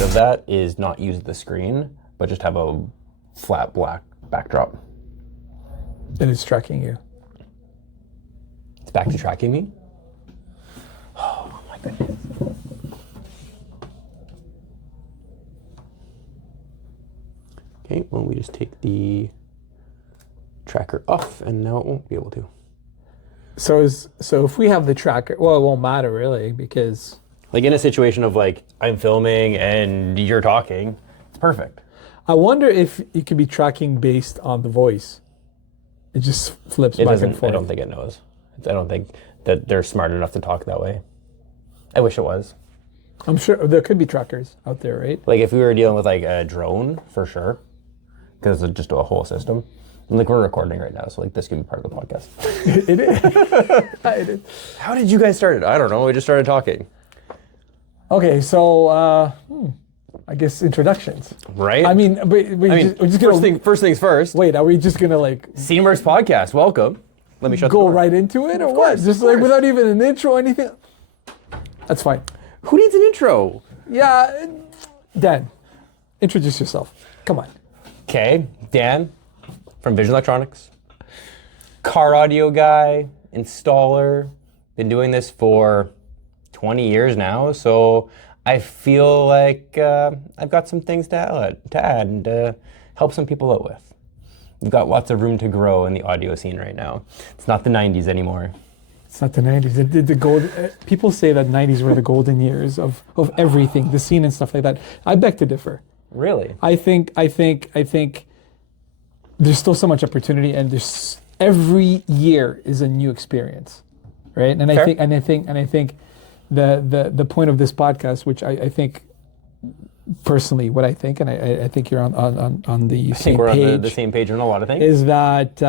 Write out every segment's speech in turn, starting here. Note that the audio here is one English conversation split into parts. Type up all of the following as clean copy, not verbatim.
out of that is not use the screen, but just have a flat black backdrop. And it's tracking you. It's back to tracking me? Oh my goodness. Okay, well, we just take the tracker off, and now it won't be able to. So if we have the tracker, well, it won't matter really, because Like in a situation of like, I'm filming and you're talking, it's perfect. I wonder if it could be tracking based on the voice. It just flips It back doesn't, and forth. I don't think it knows. I don't think that they're smart enough to talk that way. I wish it was. I'm sure there could be trackers out there, right? Like if we were dealing with like a drone, for sure, because it's just a whole system. And like we're recording right now, so like this could be part of the podcast. It is. It is. How did you guys start it? I don't know. We just started talking. Okay, so I guess introductions. Right? I mean, we're just gonna first things first. wait. Are we just gonna like SceneworX podcast. Welcome. Let me shut the go door. right into it, or Of what? course, Just of like course. without even an intro or anything? That's fine. Who needs an intro? Yeah, Dan, introduce yourself. Come on. Okay, Dan from Vision Electronics. Car audio guy, installer. Been doing this for 20 years now, so I feel like I've got some things to add and help some people out with. We've got lots of room to grow in the audio scene right now. It's not the 90s anymore. It's not the 90s. The gold. People say that 90s were the golden years of everything, the scene and stuff like that. I beg to differ. Really? I think there's still so much opportunity, and there's every year is a new experience, right? And Fair. I think the point of this podcast, which I think personally, what I think, and I think you're on the I think same we're page, on the same page on a lot of things. is that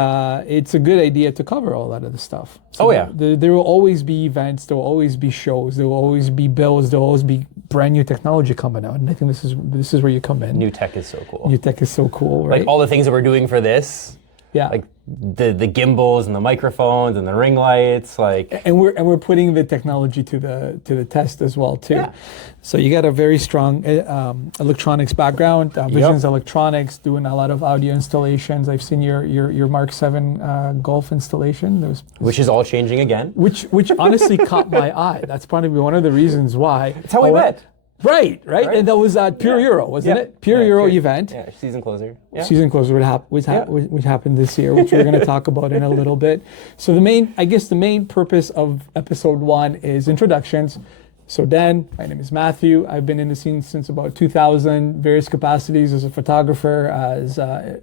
it's a good idea to cover all that other stuff. So Oh, yeah. There will always be events, there will always be shows, there will always be builds, there will always be brand new technology coming out, and I think this is where you come in. New tech is so cool. New tech is so cool, right? Like all the things that we're doing for this, yeah. like the gimbals and the microphones and the ring lights, like And we're putting the technology to the test as well too. Yeah. So you got a very strong electronics background. Vision's Electronics, doing a lot of audio installations. I've seen your Mark 7 Golf installation. which is all changing again. Which honestly caught my eye. That's probably one of the reasons why. That's how we met. Right. And that was at Pure Euro, wasn't it? Pure Euro event. Yeah, season closer. Yeah. Season closer, which happened this year, which we're going to talk about in a little bit. So the main purpose of episode 1 is introductions. So Dan, my name is Matthew. I've been in the scene since about 2000, various capacities as a photographer, as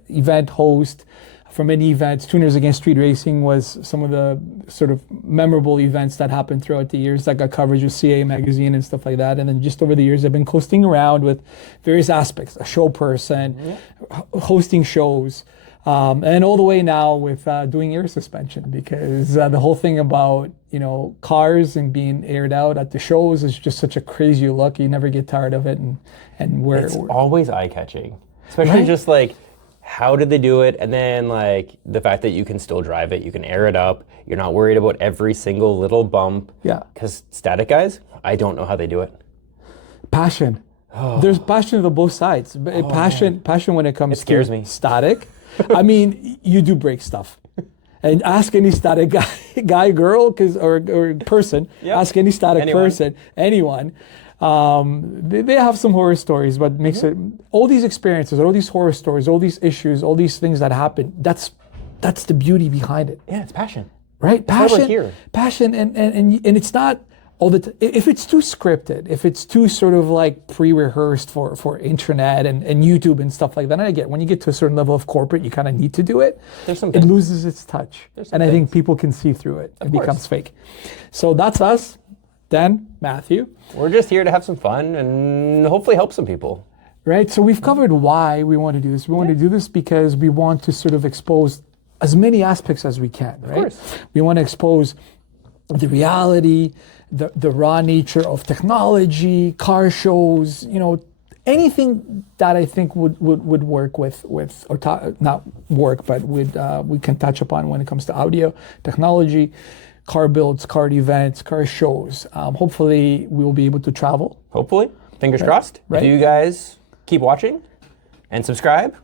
event host for many events. Tuners Against Street Racing was some of the sort of memorable events that happened throughout the years that got coverage with CA magazine and stuff like that. And then just over the years, I've been coasting around with various aspects, a show person, hosting shows, and all the way now with doing air suspension, because the whole thing about, cars and being aired out at the shows is just such a crazy look. You never get tired of it. And It's always eye-catching, especially Right? just like, how did they do it? And then like the fact that you can still drive it, you can air it up. You're not worried about every single little bump. Yeah. Because static guys, I don't know how they do it. Passion. There's passion on both sides. Passion when it comes scares to me. static. I mean, you do break stuff. And ask any static guy, girl, or person. Yep. Ask any static Anyone. person, anyone. They have some horror stories, but makes it all these experiences, all these horror stories, all these issues, all these things that happen. That's the beauty behind it, Yeah, it's passion. right? why we're Passion, here. passion, and it's not all the. If it's too scripted, if it's too sort of like pre-rehearsed for internet and YouTube and stuff like that, and I get when you get to a certain level of corporate, you kind of need to do it. There's some It things. loses its touch, There's some and I think things. people can see through it. It course. becomes fake. So that's us, Dan, Matthew. We're just here to have some fun and hopefully help some people. Right, so we've covered why we want to do this. We want to do this because we want to sort of expose as many aspects as we can, right? course. We want to expose the reality, the raw nature of technology, car shows, anything that I think would work with not work, but we can touch upon when it comes to audio, technology, car builds, car events, car shows. Hopefully we'll be able to travel. Hopefully. fingers crossed. Right. If you guys keep watching and subscribe,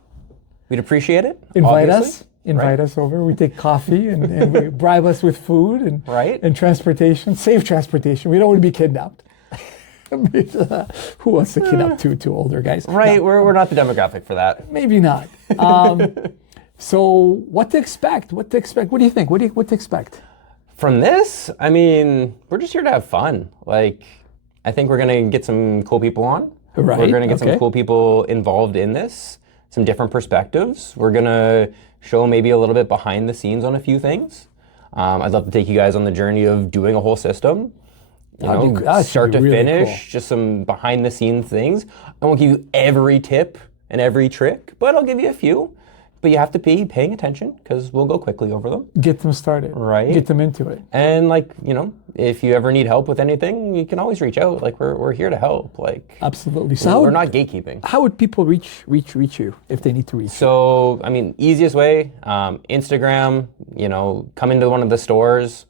we'd appreciate it. Invite obviously. us over. We take coffee and we bribe us with food and transportation, safe transportation. We don't want to be kidnapped. Who wants to kidnap two older guys? Right, no. We're not the demographic for that. Maybe not. So what to expect? What do you think? What to expect? From this, I mean, we're just here to have fun. Like, I think we're going to get some cool people on. Right. We're going to get some cool people involved in this, some different perspectives. We're going to show maybe a little bit behind the scenes on a few things. I'd love to take you guys on the journey of doing a whole system. Start to really finish, cool. Just some behind the scenes things. I won't give you every tip and every trick, but I'll give you a few. But you have to be paying attention because we'll go quickly over them. Get them started. Right. Get them into it. And if you ever need help with anything, you can always reach out. Like we're here to help. Like absolutely. So we're not gatekeeping. How would people reach you if they need to reach you? So I mean, easiest way, Instagram. Come into one of the stores.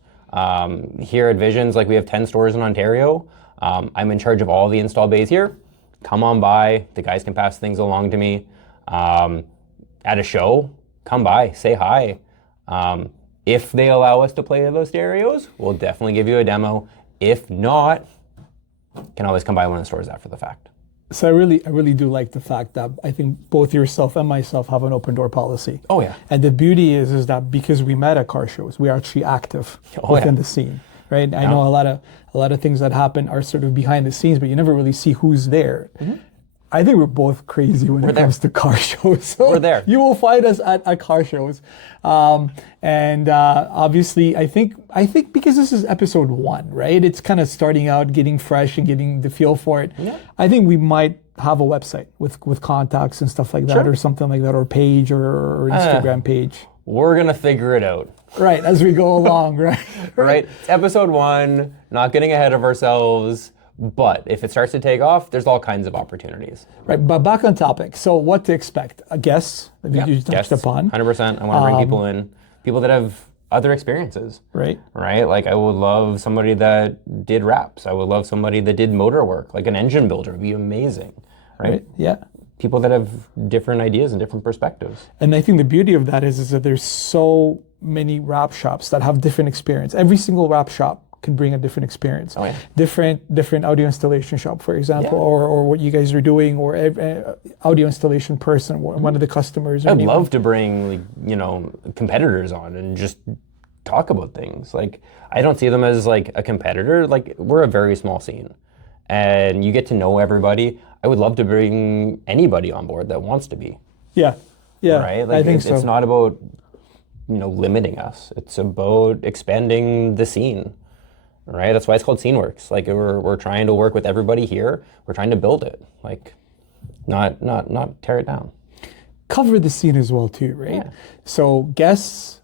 Here at Visions, like we have 10 stores in Ontario. I'm in charge of all the install bays here. Come on by. The guys can pass things along to me. At a show, come by, say hi. If they allow us to play those stereos, we'll definitely give you a demo. If not, you can always come by one of the stores after the fact. So I really do like the fact that I think both yourself and myself have an open door policy. Oh yeah. And the beauty is that because we met at car shows, we are actually active within the scene, right? Yeah. I know a lot of things that happen are sort of behind the scenes, but you never really see who's there. Mm-hmm. I think we're both crazy when it comes to car shows. So we're there. You will find us at car shows. Obviously, I think because this is episode 1, right? It's kind of starting out, getting fresh and getting the feel for it. Yeah. I think we might have a website with contacts and stuff like that, or something like that, or page or Instagram page. We're going to figure it out. Right, as we go along, right? Right. It's episode 1, not getting ahead of ourselves. But if it starts to take off, there's all kinds of opportunities. Right, but back on topic. So what to expect? Guests that you touched upon. 100%. I want to bring people in, people that have other experiences. Right. Right? Like I would love somebody that did wraps. I would love somebody that did motor work, like an engine builder would be amazing. Right? Yeah. People that have different ideas and different perspectives. And I think the beauty of that is that there's so many wrap shops that have different experience. Every single wrap shop can bring a different experience. Oh, yeah. Different audio installation shop, for example, or what you guys are doing, or audio installation person, one of the customers. I'd love to bring competitors on and just talk about things. Like I don't see them as like a competitor. Like we're a very small scene, and you get to know everybody. I would love to bring anybody on board that wants to be. Yeah. Right. Like I think so. It's not about limiting us. It's about expanding the scene. Right, that's why it's called SceneworX. Like we're trying to work with everybody here. We're trying to build it, like not tear it down. Cover the scene as well too, right? Yeah. So guests,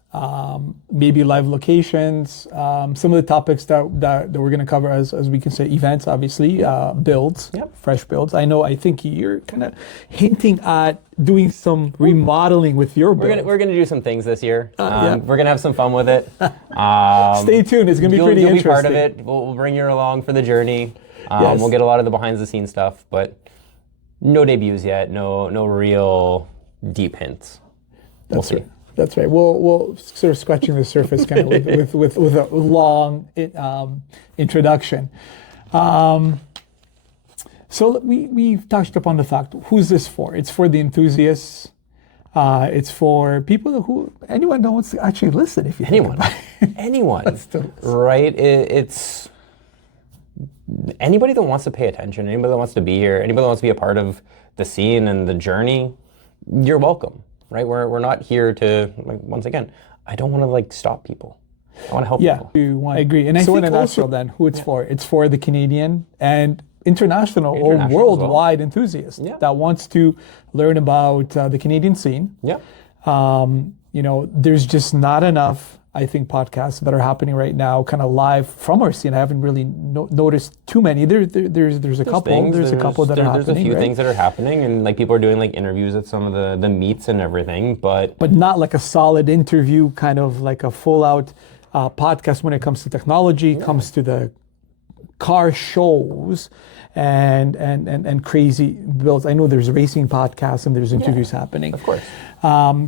maybe live locations, some of the topics that we're going to cover as we can say events, obviously, builds, fresh builds. I think you're kind of hinting at doing some remodeling with your build. We're gonna do some things this year. We're gonna have some fun with it. Stay tuned. It's gonna be pretty interesting. You'll be part of it. We'll bring you along for the journey. Yes. We'll get a lot of the behind the scenes stuff, but no debuts yet. No real deep hints. We'll see. Right. That's right. We'll sort of scratching the surface kind of with a long introduction. So we've touched upon the fact, who's this for? It's for the enthusiasts. It's for people anyone that wants to actually listen. If you anyone, right? It's anybody that wants to pay attention, anybody that wants to be here, anybody that wants to be a part of the scene and the journey, you're welcome. Right? We're not here to, once again, I don't want to stop people. I want to help people. I agree. And I think in a nutshell then, who it's for? It's for the Canadian and international or worldwide enthusiast that wants to learn about the Canadian scene. Yeah. There's just not enough, I think, podcasts that are happening right now, kind of live from our scene. I haven't really noticed too many. There's a couple. There's a couple that are happening. There's a few things that are happening, and people are doing interviews at some of the meets and everything, but not like a solid interview, kind of like a full out podcast when it comes to technology, comes to the car shows and crazy builds. I know there's racing podcasts and there's interviews happening. Of course.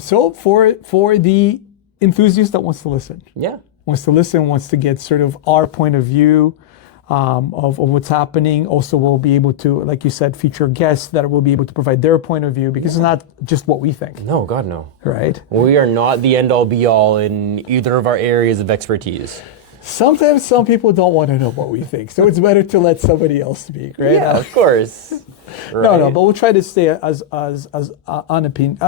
So for the enthusiast that wants to listen, wants to get sort of our point of view of what's happening. Also, we'll be able to, like you said, feature guests that will be able to provide their point of view, because it's not just what we think. No, God, no. Right? We are not the end-all, be-all in either of our areas of expertise. Sometimes some people don't want to know what we think, so it's better to let somebody else speak, right? Yeah, of course. Right. No, but we'll try to stay as unopinion.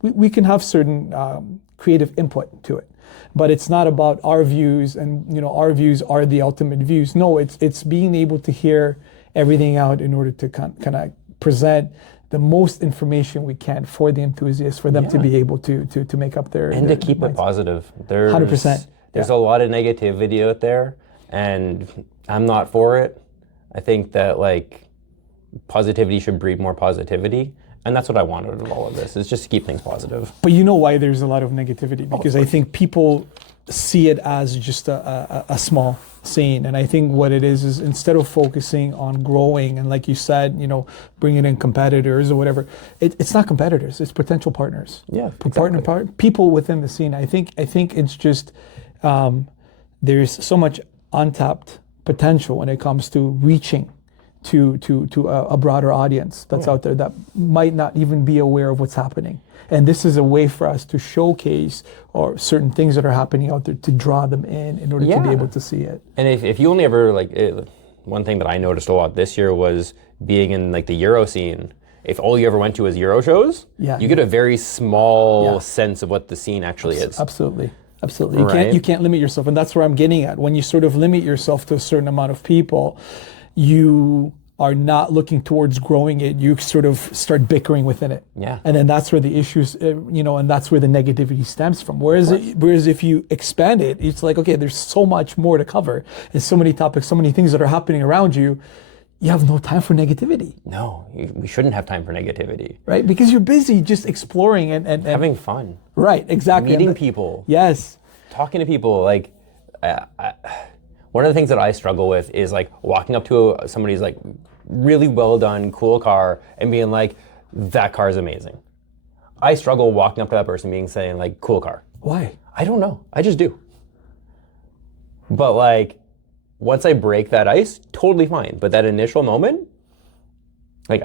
We can have certain creative input to it, but it's not about our views, and our views are the ultimate views. No, it's being able to hear everything out in order to kind of present the most information we can for the enthusiasts, for them to be able to make up their and to keep it positive. 100%. There's a lot of negativity out there, and I'm not for it. I think that positivity should breed more positivity, and that's what I wanted out of all of this, is just to keep things positive. But you know why there's a lot of negativity? Because I think people see it as just a small scene, and I think what it is instead of focusing on growing and, like you said, bringing in competitors or whatever, it's not competitors, it's potential partners. Yeah, exactly. People within the scene. I think it's just there's so much untapped potential when it comes to reaching to a broader audience that's out there that might not even be aware of what's happening. And this is a way for us to showcase or certain things that are happening out there to draw them in order to be able to see it. And if you only ever one thing that I noticed a lot this year was being in the Euro scene. If all you ever went to was Euro shows, you get a very small sense of what the scene actually is. Absolutely. You can't limit yourself, and that's where I'm getting at. When you sort of limit yourself to a certain amount of people, you are not looking towards growing it. You sort of start bickering within it. Yeah. And then that's where the issues, and that's where the negativity stems from. Whereas if you expand it, it's like, okay, there's so much more to cover, and so many topics, so many things that are happening around you. You have no time for negativity. No, we shouldn't have time for negativity. Right, because you're busy just exploring and having fun. Right, exactly. Meeting people. Yes. Talking to people. One of the things that I struggle with is walking up to somebody's really well done, cool car and being like, that car is amazing. I struggle walking up to that person saying cool car. Why? I don't know. I just do. But once I break that ice, totally fine. But that initial moment, I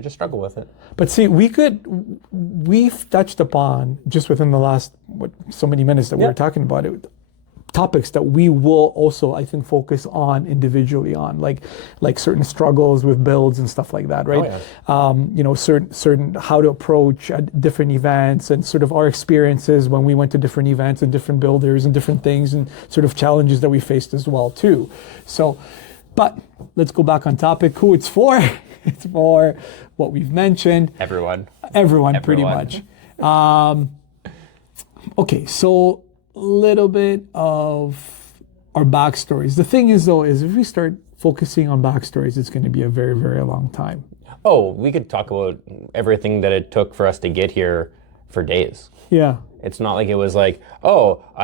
just struggle with it. But see, we've touched upon, just within the last, so many minutes that we were talking about it, topics that we will also, I think, focus on individually on, like certain struggles with builds and stuff like that, right? Oh, yeah. Certain how to approach different events and sort of our experiences when we went to different events and different builders and different things and sort of challenges that we faced as well too. So, but let's go back on topic. Who it's for? It's for what we've mentioned. Everyone, pretty much. Okay, so little bit of our backstories. The thing is, though, is if we start focusing on backstories, it's going to be a very, very long time. Oh, we could talk about everything that it took for us to get here for days. Yeah. It's not like it was I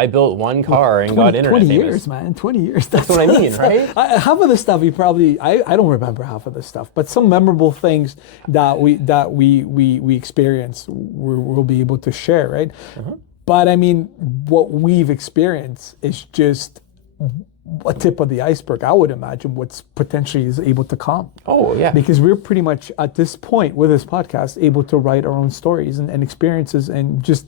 built one car and got internet 20 famous. years, man. 20 years. That's what I mean, right? Half of the stuff I don't remember half of the stuff, but some memorable things that we experienced, we'll be able to share, right? Uh-huh. But I mean, what we've experienced is just a tip of the iceberg. I would imagine what's potentially is able to come. Oh, yeah. Because we're pretty much at this point with this podcast able to write our own stories and experiences, and just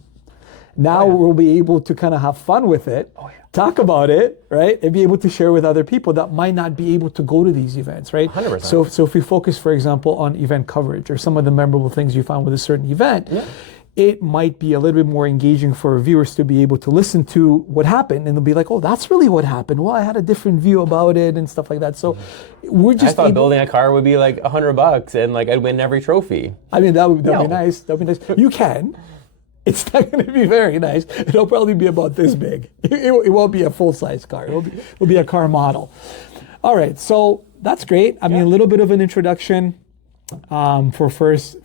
now we'll be able to kind of have fun with it, talk about it, right? And be able to share with other people that might not be able to go to these events, right? 100%. So if we focus, for example, on event coverage or some of the memorable things you found with a certain event, it might be a little bit more engaging for viewers to be able to listen to what happened, and they'll be like, oh, that's really what happened. Well, I had a different view about it and stuff like that. So we're just I thought building a car would be $100 and I'd win every trophy. I mean, that'd be nice. That'd be nice. You can. It's not going to be very nice. It'll probably be about this big. It won't be a full-size car. It'll be a car model. All right, so that's great. I mean, a little bit of an introduction for first